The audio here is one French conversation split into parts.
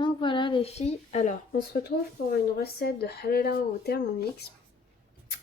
Donc voilà les filles, alors on se retrouve pour une recette de halala au Thermomix.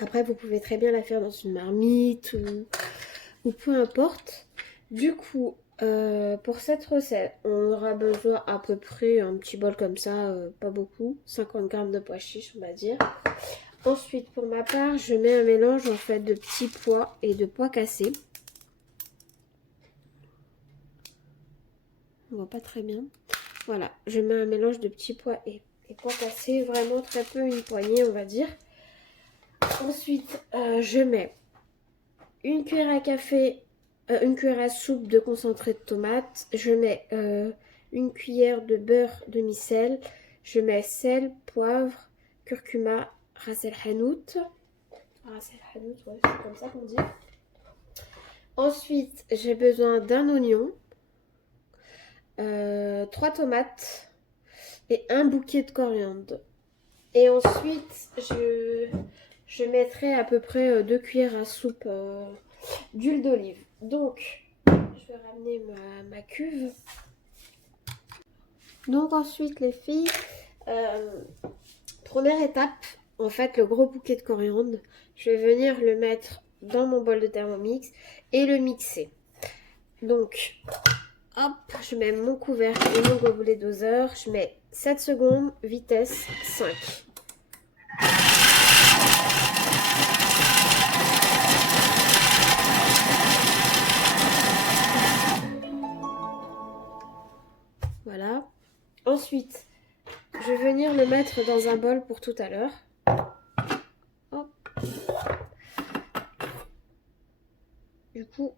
Après vous pouvez très bien la faire dans une marmite ou peu importe. Du coup, pour cette recette, on aura besoin à peu près un petit bol comme ça, pas beaucoup, 50 grammes de pois chiches on va dire. Ensuite pour ma part, je mets un mélange en fait de petits pois et de pois cassés. On voit pas très bien. Voilà, je mets un mélange de petits pois et pois cassés, vraiment très peu, une poignée on va dire. Ensuite, je mets une cuillère à café, une cuillère à soupe de concentré de tomate. Je mets une cuillère de beurre demi-sel. Je mets sel, poivre, curcuma, ras el hanout. Ras el hanout, ouais, c'est comme ça qu'on dit. Ensuite, j'ai besoin d'un oignon, 3 tomates et un bouquet de coriandre. Et ensuite, je mettrai à peu près 2 cuillères à soupe d'huile d'olive. Donc, je vais ramener ma cuve. Donc ensuite, les filles, première étape, en fait, le gros bouquet de coriandre, je vais venir le mettre dans mon bol de Thermomix et le mixer. Donc, hop, je mets mon couvercle et mon gobelet doseur. Je mets 7 secondes, vitesse 5. Voilà. Ensuite, je vais venir le mettre dans un bol pour tout à l'heure. Hop. Du coup,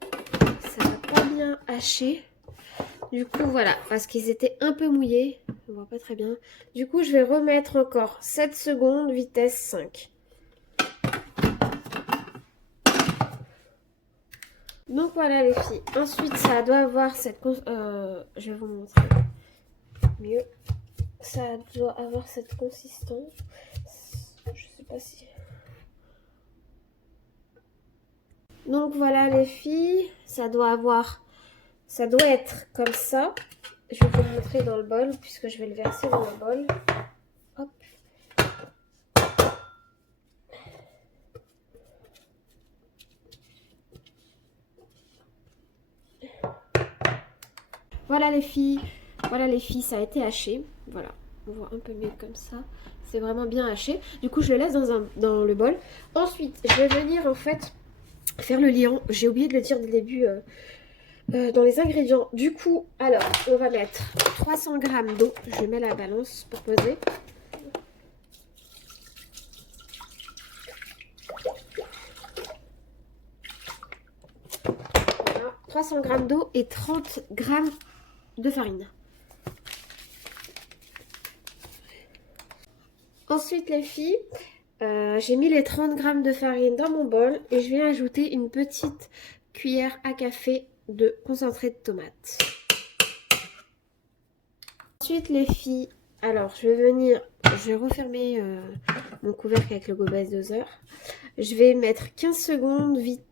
ça va pas bien hacher. Du coup, voilà, parce qu'ils étaient un peu mouillés. On voit pas très bien. Du coup, je vais remettre encore 7 secondes, vitesse 5. Donc voilà les filles. Ensuite, ça doit avoir cette... je vais vous montrer mieux. Ça doit avoir cette consistance. Je sais pas si... Donc voilà les filles. Ça doit être comme ça. Je vais vous le montrer dans le bol puisque je vais le verser dans le bol. Hop. Voilà les filles, ça a été haché. Voilà, on voit un peu mieux comme ça. C'est vraiment bien haché. Du coup, je le laisse dans le bol. Ensuite, je vais venir en fait faire le liant. J'ai oublié de le dire dès le début dans les ingrédients. Du coup, alors, on va mettre 300 g d'eau. Je mets la balance pour peser. Voilà, 300 g d'eau et 30 g de farine. Ensuite les filles, j'ai mis les 30 g de farine dans mon bol et je viens ajouter une petite cuillère à café de concentré de tomate. Ensuite les filles, alors je vais refermer mon couvercle avec le gobelet doseur. Je vais mettre 15 secondes vite.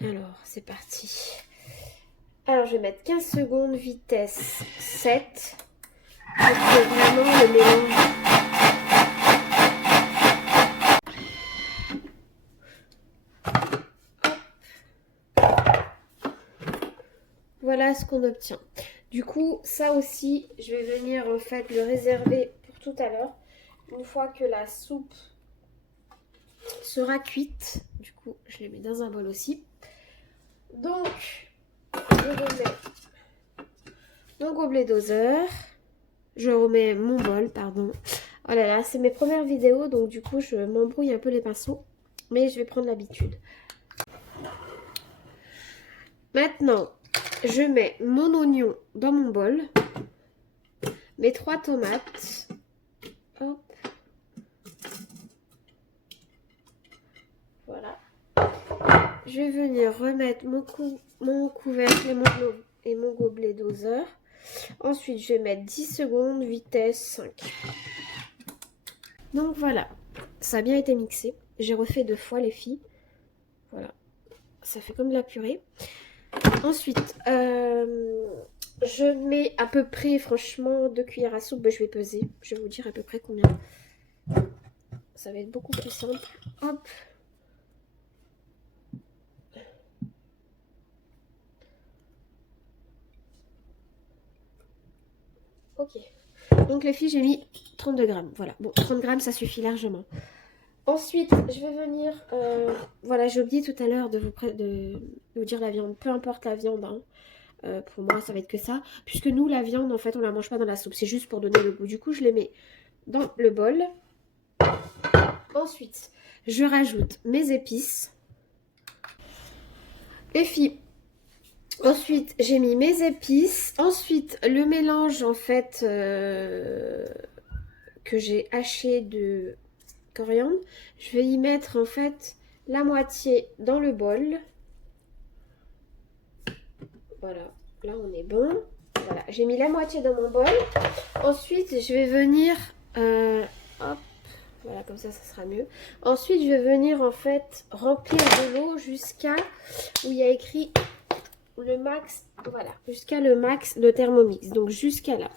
Alors c'est parti. Alors je vais mettre 15 secondes vitesse 7. Pour que vraiment le mélange... Voilà ce qu'on obtient. Du coup, ça aussi, je vais venir en fait le réserver pour tout à l'heure. Une fois que la soupe sera cuite, du coup, je les mets dans un bol aussi. Donc, je remets mon gobelet doseur. Je remets mon bol, pardon. Oh là là, c'est mes premières vidéos, donc du coup, je m'embrouille un peu les pinceaux. Mais je vais prendre l'habitude. Maintenant, je mets mon oignon dans mon bol. Mes 3 tomates. Hop. Voilà. Je vais venir remettre mon couvercle et mon gobelet doseur. Ensuite, je vais mettre 10 secondes, vitesse 5. Donc voilà, ça a bien été mixé. J'ai refait 2 fois les filles. Voilà, ça fait comme de la purée. Ensuite, je mets à peu près, franchement, 2 cuillères à soupe. Ben, je vais peser. Je vais vous dire à peu près combien. Ça va être beaucoup plus simple. Hop. Ok. Donc les filles, j'ai mis 32 grammes. Voilà. Bon, 30 grammes, ça suffit largement. Ensuite, je vais venir... voilà, j'ai oublié tout à l'heure de vous dire la viande. Peu importe la viande, hein. Pour moi, ça va être que ça. Puisque nous, la viande, en fait, on la mange pas dans la soupe. C'est juste pour donner le goût. Du coup, je les mets dans le bol. Ensuite, je rajoute mes épices. Les filles, ensuite, j'ai mis mes épices. Ensuite, le mélange, en fait, que j'ai haché de coriandre. Je vais y mettre, en fait, la moitié dans le bol. Voilà, là, on est bon. Voilà, j'ai mis la moitié dans mon bol. Ensuite, je vais venir... hop, voilà, comme ça sera mieux. Ensuite, je vais venir, en fait, remplir de l'eau jusqu'à où il y a écrit... le max, voilà, jusqu'à le max de Thermomix, donc jusqu'à là.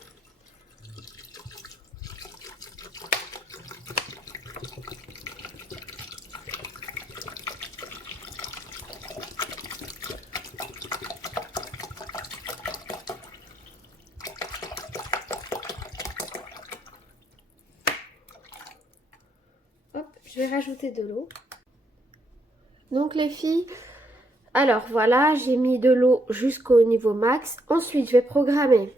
Hop, je vais rajouter de l'eau. Donc les filles, alors voilà, j'ai mis de l'eau jusqu'au niveau max. Ensuite, je vais programmer.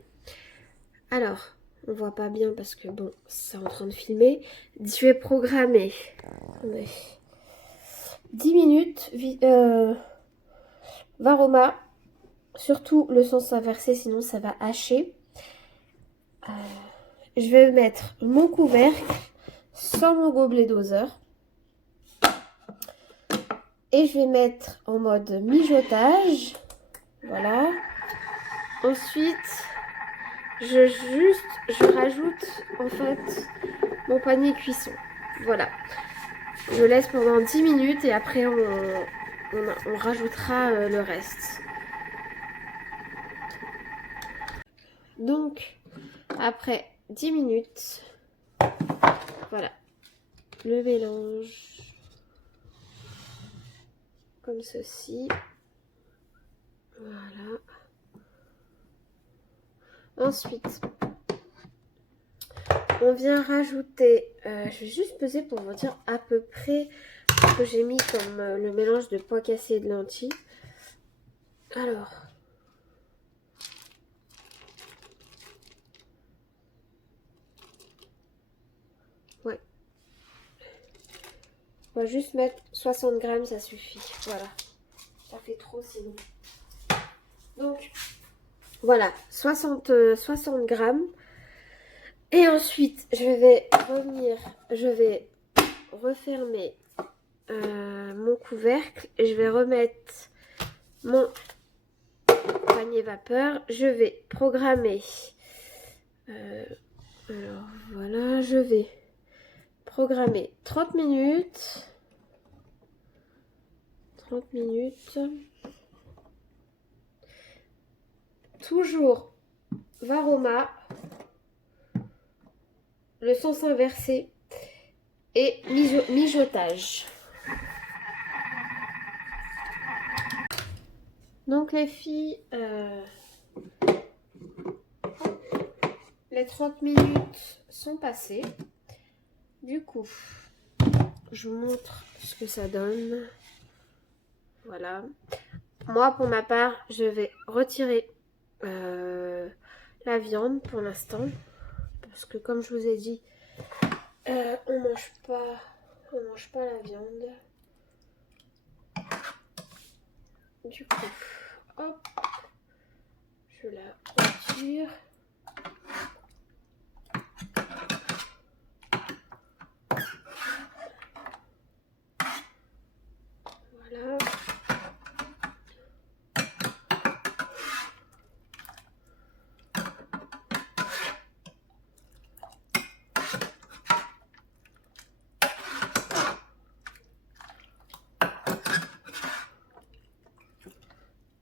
Alors, on voit pas bien parce que bon, c'est en train de filmer. Je vais programmer 10 minutes. Varoma, surtout le sens inversé, sinon ça va hacher. Je vais mettre mon couvercle sans mon gobelet doseur. Et je vais mettre en mode mijotage. Voilà. Ensuite, je rajoute en fait mon panier cuisson. Voilà. Je laisse pendant 10 minutes et après on rajoutera le reste. Donc, après 10 minutes, voilà, le mélange comme ceci. Voilà. Ensuite, on vient rajouter, je vais juste peser pour vous dire à peu près ce que j'ai mis comme le mélange de pois cassés et de lentilles. Alors, ouais. On va juste mettre 60 grammes, ça suffit. Voilà. Ça fait trop sinon. Donc, voilà, 60 grammes. Et ensuite, je vais refermer mon couvercle. Je vais remettre mon panier vapeur. Je vais programmer. Alors, voilà, je vais programmer 30 minutes. 30 minutes. Toujours Varoma. Le sens inversé et mijotage. Donc les filles, les 30 minutes sont passées. Du coup, je vous montre ce que ça donne. Voilà. Moi, pour ma part, je vais retirer la viande pour l'instant. Parce que comme je vous ai dit, on mange pas la viande. Du coup, hop, je la retire. Voilà.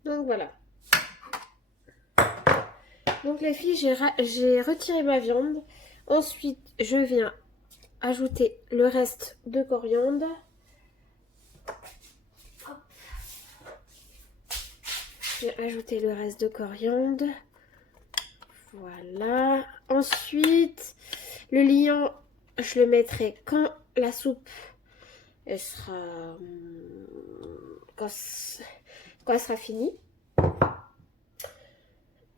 Donc voilà. Donc les filles, j'ai retiré ma viande. Ensuite, je viens ajouter le reste de coriandre. Hop. Je vais ajouter le reste de coriandre. Voilà. Ensuite, le liant, je le mettrai quand la soupe elle sera quand elle sera finie.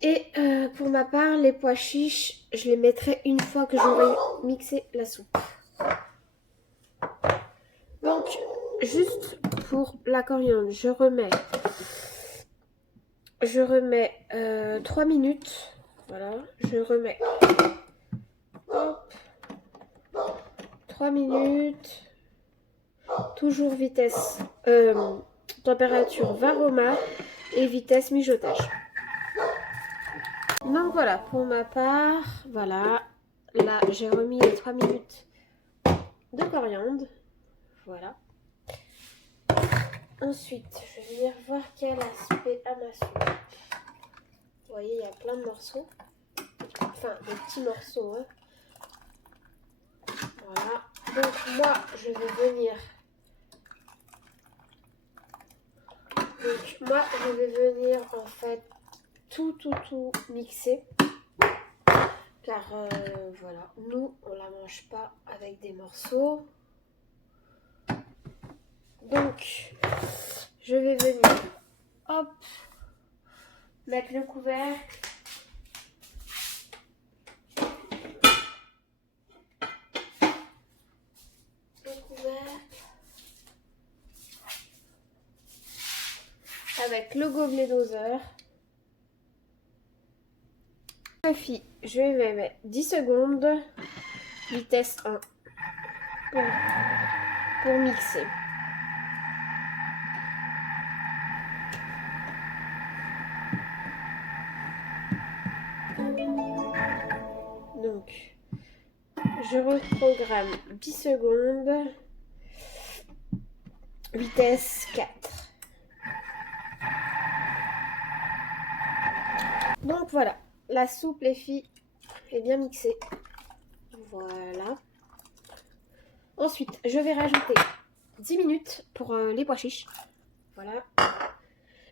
Et pour ma part, les pois chiches, je les mettrai une fois que j'aurai mixé la soupe. Donc, juste pour la coriandre, je remets 3 minutes. Voilà, je remets hop, 3 minutes. Toujours vitesse, température varoma et vitesse mijotage. Donc voilà, pour ma part, voilà. Là, j'ai remis les 3 minutes de coriandre. Voilà. Ensuite, je vais venir voir quel aspect a ma soupe. Vous voyez, il y a plein de morceaux. Enfin, des petits morceaux. Hein. Voilà. Donc moi, je vais venir... en fait tout mixer. Car voilà, nous, on la mange pas avec des morceaux. Donc, je vais venir, hop, mettre le couvercle. Avec le gobelet doseur. Je vais mettre 10 secondes, vitesse 1, pour mixer. Donc, je reprogramme 10 secondes, vitesse 4. Donc voilà, la soupe, les filles, est bien mixée. Voilà. Ensuite, je vais rajouter 10 minutes pour les pois chiches. Voilà.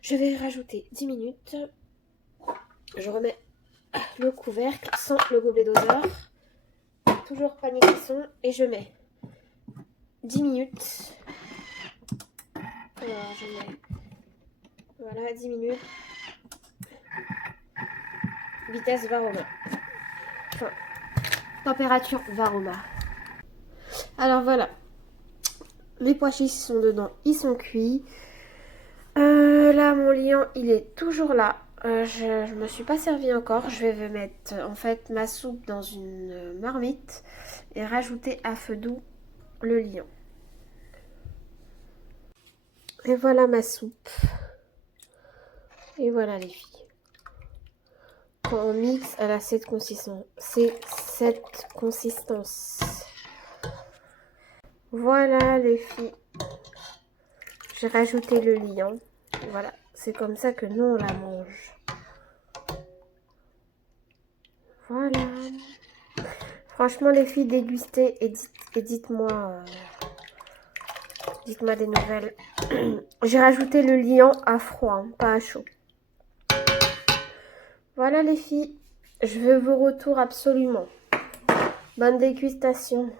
Je vais rajouter 10 minutes. Je remets le couvercle sans le gobelet doseur. Toujours panier cuisson. Et je mets 10 minutes. Alors, je mets... Voilà, 10 minutes. Vitesse varoma. Enfin, température varoma. Alors voilà. Les pois chiches sont dedans. Ils sont cuits. Là, mon liant, il est toujours là. Je me suis pas servi encore. Je vais mettre en fait ma soupe dans une marmite et rajouter à feu doux le liant. Et voilà ma soupe. Et voilà les filles. Quand on mixe, elle a cette consistance. C'est cette consistance. Voilà les filles. J'ai rajouté le liant. Voilà, c'est comme ça que nous on la mange. Voilà. Franchement les filles, dégustez et dites-moi des nouvelles. J'ai rajouté le liant à froid, hein, pas à chaud. Voilà les filles, je veux vos retours absolument. Bonne dégustation.